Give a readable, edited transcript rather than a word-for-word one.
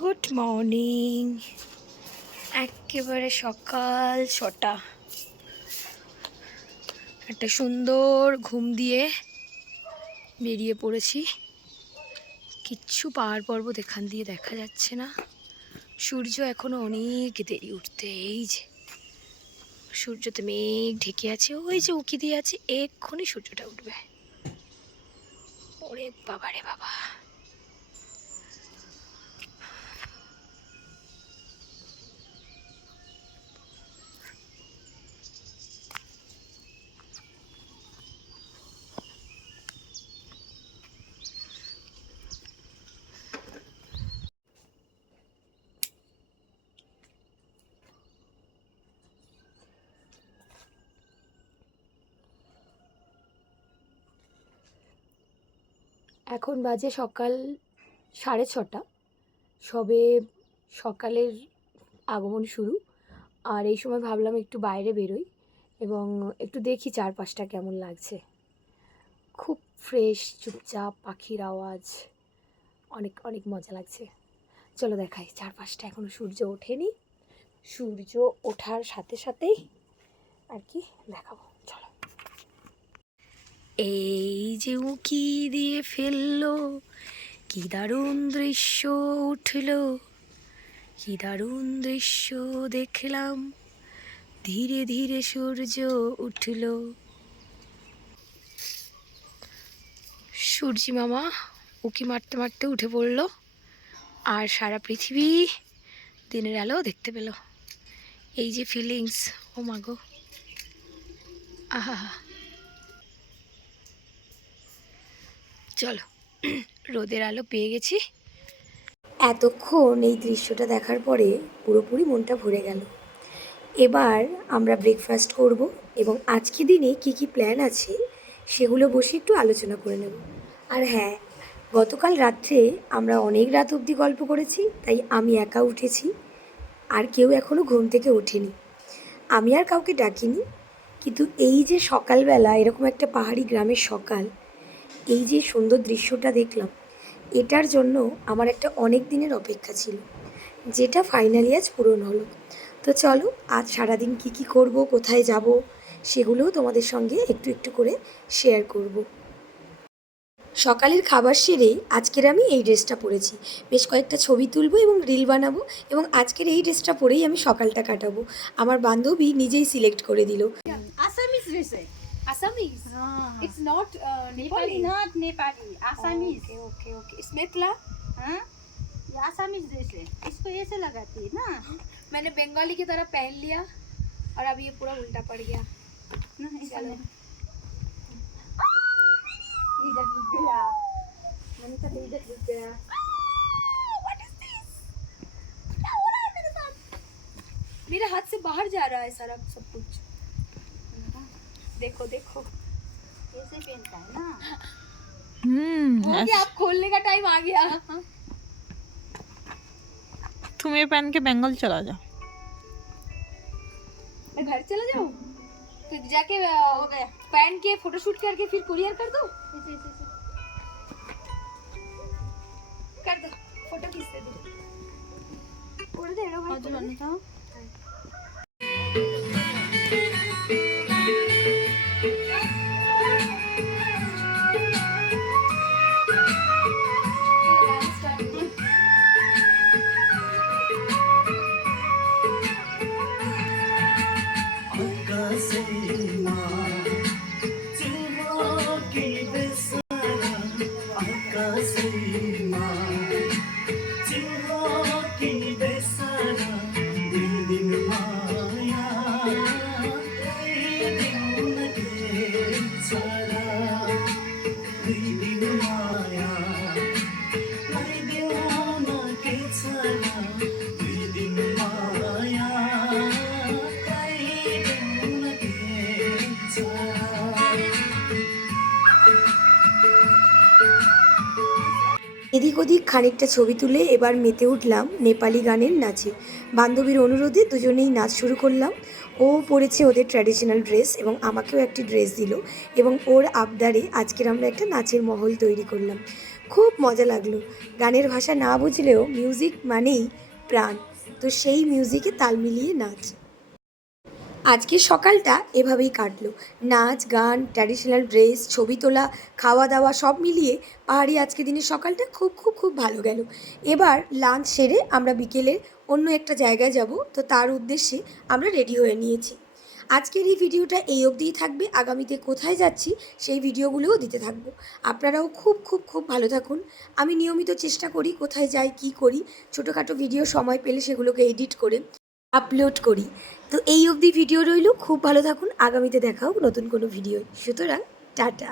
Good morning. একেবারে সকাল 6টা। একটা সুন্দর ঘুম দিয়ে বেরিয়ে পড়েছি। কিচ্ছু পাহাড় পর্বত এখান দিয়ে দেখা যাচ্ছে না। সূর্য এখনো অনেক দেরি উঠতে। এই যে সূর্যতে মেঘ ঢেকে আছে, ওই যে উঁকি দিয়ে আছে, এক্ষুনি সূর্যটা উঠবে। ওরে বাবা রে বাবা। এখন বাজে সকাল 6:30। সবে সকালের আগমন শুরু। আর এই সময় ভাবলাম একটু বাইরে বেরোই এবং একটু দেখি চারপাশটা কেমন লাগছে। খুব ফ্রেশ, চুপচাপ, পাখির আওয়াজ, অনেক অনেক মজা লাগছে। চলো দেখাই চারপাশটা। এখনও সূর্য ওঠেনি। সূর্য ওঠার সাথে সাথেই আর কি দেখাবো। চলো। এই যে উঁকি দিয়ে ফেললো, কি দারুণ দৃশ্য উঠলো, কি দারুণ দৃশ্য দেখলাম, ধীরে ধীরে সূর্য উঠল। সূর্যি মামা উঁকি মারতে মারতে উঠে পড়লো, আর সারা পৃথিবী দিনের আলো দেখতে পেল। এই যে ফিলিংস, ও মাগো, আহা। চলো, রোদের আলো পেয়ে গেছি। এতক্ষণ এই দৃশ্যটা দেখার পরে পুরোপুরি মনটা ভরে গেল। এবার আমরা ব্রেকফাস্ট করব এবং আজকে দিনে কি কি প্ল্যান আছে সেগুলো বসে একটু আলোচনা করে নেব। আর হ্যাঁ, গতকাল রাত্রে আমরা অনেক রাত অবধি গল্প করেছি, তাই আমি একা উঠেছি, আর কেউ এখনও ঘুম থেকে ওঠেনি। আমি আর কাউকে ডাকিনি, কিন্তু এই যে সকালবেলা এরকম একটা পাহাড়ি গ্রামের সকাল, এই যে সুন্দর দৃশ্যটা দেখলাম, এটার জন্য আমার একটা অনেক দিনের অপেক্ষা ছিল, যেটা ফাইনালি আজ পূরণ হলো। তো চলো, আজ সারাদিন কি কি করব, কোথায় যাব, সেগুলোও তোমাদের সঙ্গে একটু একটু করে শেয়ার করব। সকালের খাবার সেরে আজকের আমি এই ড্রেসটা পরেছি। বেশ কয়েকটা ছবি তুলবো এবং রিল বানাবো, এবং আজকের এই ড্রেসটা পরেই আমি সকালটা কাটাবো। আমার বান্ধবী নিজেই সিলেক্ট করে দিল। Assamese dress है. Assamese? It's not Nepali, Nepali. not Nepali. Assamese. Okay, okay, okay. Smetla? हाँ? ये Assamese dress है. इसको ऐसे लगाती है ना? मैंने बंगाली की तरह पहन लिया और अब ये पूरा उल्टा पड़ गया। ना ऐसा चलो। नहीं. इधर घुस गया. मैंने कहा इधर घुस गया. What is this? क्या हो रहा है मेरे साथ? मेरे हाथ से बाहर जा रहा है सारा सब कुछ। देखो देखो, ऐसे पहनता है ना? हो गया, अब खोलने का टाइम आ गया। तुम ये पहन के बंगाल चला जाओ। मैं घर चला जाऊँ, फिर जाके हो गया. पहन के फोटोशूट करके फिर कुरियर कर दो। ऐसे ऐसे ऐसे. कर दो, फोटो खींचते दो। उड़ दे रो भाई, और जो उड़ दे। था এদিক ওদিক খানিকটা ছবি তুলে এবার মেতে উঠলাম নেপালি গানের নাচে। বান্ধবীর অনুরোধে দুজনেই নাচ শুরু করলাম। ও পরেছে ওদের ট্র্যাডিশনাল ড্রেস এবং আমাকেও একটি ড্রেস দিল, এবং ওর আবদারে আজকের আমরা একটা নাচের মহল তৈরি করলাম। খুব মজা লাগলো। গানের ভাষা না বুঝলেও মিউজিক মানেই প্রাণ, তো সেই মিউজিকে তাল মিলিয়ে নাচ। আজকের সকালটা এভাবেই কাটলো, নাচ গান, ট্র্যাডিশনাল ড্রেস, ছবি তোলা, খাওয়া দাওয়া সব মিলিয়ে পাহাড়ি আজকে দিনের সকালটা খুব খুব খুব ভালো গেল। এবার লাঞ্চ সেরে আমরা বিকেলে অন্য একটা জায়গায় যাব, তো তার উদ্দেশ্যে আমরা রেডি হয়ে নিয়েছি। আজকের এই ভিডিওটা এই অবধিই থাকবে, আগামীতে কোথায় যাচ্ছি সেই ভিডিওগুলোও দিতে থাকবো। আপনারাও খুব খুব খুব ভালো থাকুন। আমি নিয়মিত চেষ্টা করি কোথায় যাই কী করি, ছোটোখাটো ভিডিও সময় পেলে সেগুলোকে এডিট করে আপলোড করি। তো এই অবধি ভিডিও রইল, খুব ভালো থাকুন, আগামীতে দেখা হোক নতুন কোনো ভিডিও। সুতরাং টাটা।